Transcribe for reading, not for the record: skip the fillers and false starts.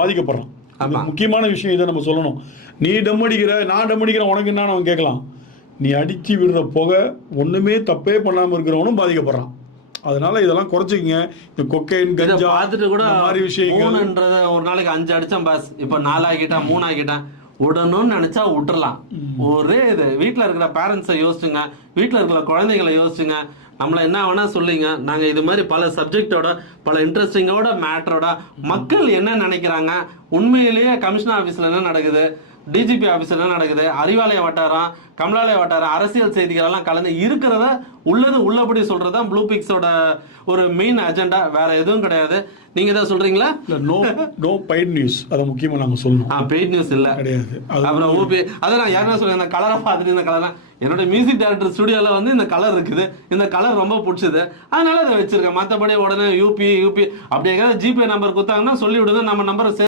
பாதிக்கப்படுறான். முக்கியமான விஷயம் இதை நம்ம சொல்லணும். நீ டம் அடிக்கிற, நான் டம் அடிக்கிறேன், உனக்கு என்னன்னு அவன் கேட்கலாம். நீ அடித்து விடுற புகை ஒன்றுமே தப்பே பண்ணாமல் இருக்கிறவனும் பாதிக்கப்படுறான். அதனால இதெல்லாம் குறைச்சிக்கங்க. இந்த கொக்கைன் கஞ்சா பார்த்துட்டு கூட மாதிரி விஷயங்கள் ஒரு நாளைக்கு 5 அடிச்சான் பாஸ், இப்போ 4 ஆகிட்டான் 3 ஆகிட்டான், விடணும்னு நினைச்சா விட்டுறலாம். ஒரே இது வீட்டில் இருக்கிற பேரண்ட்ஸை யோசிச்சுங்க, வீட்டில் இருக்கிற குழந்தைகளை யோசிச்சுங்க. நம்மளை என்ன வேணா சொல்லிங்க, நாங்கள் இது மாதிரி பல சப்ஜெக்டோட பல இன்ட்ரெஸ்டிங்கோட மேட்டரோட மக்கள் என்ன நினைக்கிறாங்க, உண்மையிலேயே கமிஷனர் ஆஃபீஸில் என்ன நடக்குது, டிஜிபி ஆஃபீஸில் என்ன நடக்குது, அறிவாலய வட்டாரம், கமலாலய வட்டாரம், அரசியல் செய்திகள் எல்லாம் கலந்து இருக்கிறத உள்ளது உள்ளபடி சொல்றது தான் ப்ளூ பிக்ஸோட ஒரு மெயின் அஜெண்டா. வேற எதுவும் கிடையாது. நீங்க ஏதாவது சொல்றீங்களா? No paid news. அதை முக்கியமா நாங்க சொல்லணும். பெய்ட் நியூஸ் இல்ல கிடையாது. அப்புறம் ஓபி அதான் நான் யாருன்னா சொல்றேன், இந்த கலரை பார்த்துட்டு இந்த கலர் என்னோட மியூசிக் டைரக்டர் ஸ்டுடியோல வந்து இந்த கலர் இருக்குது, இந்த கலர் ரொம்ப பிடிச்சது, அதனால அதை வச்சிருக்கேன். மற்றபடி உடனே யூபி அப்படி எங்கேயாவது ஜிபே நம்பர் கொடுத்தாங்கன்னா சொல்லி விடுங்க, நம்ம நம்பரை